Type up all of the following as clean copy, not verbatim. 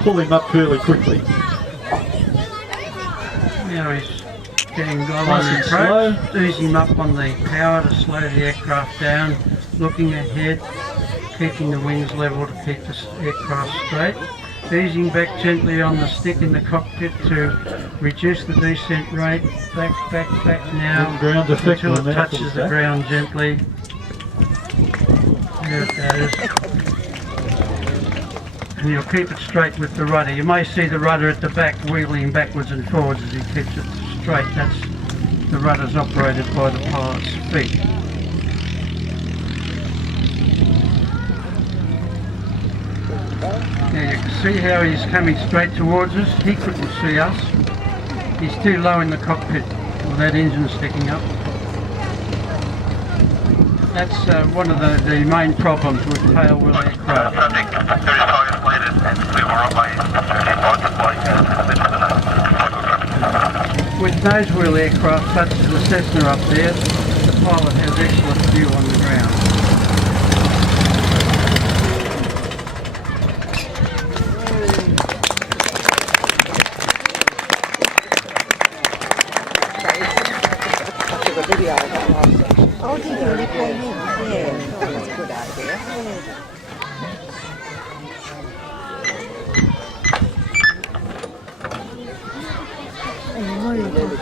pull him up fairly quickly. Now he's getting nice and slow. Ease him up on the power to slow the aircraft down, looking ahead, keeping the wings level to keep the aircraft straight. Easing back gently on the stick in the cockpit to reduce the descent rate. Back now until it touches the ground gently. There it goes. And you'll keep it straight with the rudder. You may see the rudder at the back wheeling backwards and forwards as he keeps it straight. That's the rudder's operated by the pilot's feet. Now you can see how he's coming straight towards us. He couldn't see us. He's too low in the cockpit with that engine sticking up. That's one of the main problems with tailwheel aircraft. With nosewheel aircraft such as the Cessna up there, the pilot has excellent view on the ground. Oh, did you really play him? Yeah, that was a good idea.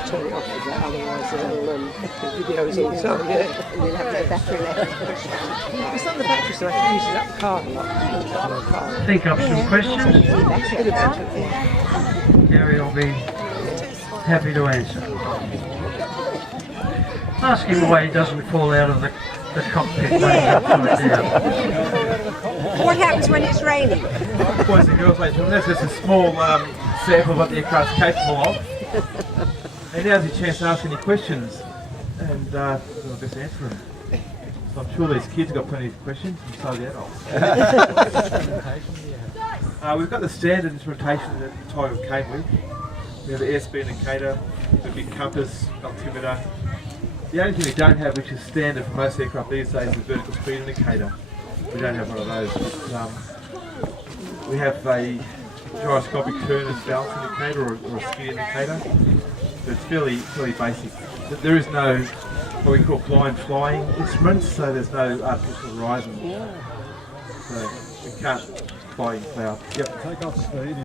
Turn it off with that, otherwise the video's on, so yeah. And you'll have no battery left. It's not the battery, so I can use it up the car a lot. Think up some questions. Gary will be happy to answer. Ask him why he doesn't fall out of the cockpit when he's upside down. What happens when it's raining? Boys and girls, ladies and gentlemen, that's just a small sample of what the aircraft's capable of. And now's your chance to ask any questions, and I'll best answer them. So I'm sure these kids have got plenty of questions, and so the adults. We've got the standard instrumentation that the Tiger came with. We have the airspeed indicator, the big compass, altimeter. The only thing we don't have, which is standard for most aircraft these days, is the vertical speed indicator. We don't have one of those. But, we have a gyroscopic turn and balance indicator or a skid indicator. So it's fairly basic. There is no what we call blind flying instruments, so there's no artificial horizon. So we can't fly in cloud. Yep. Take off speed.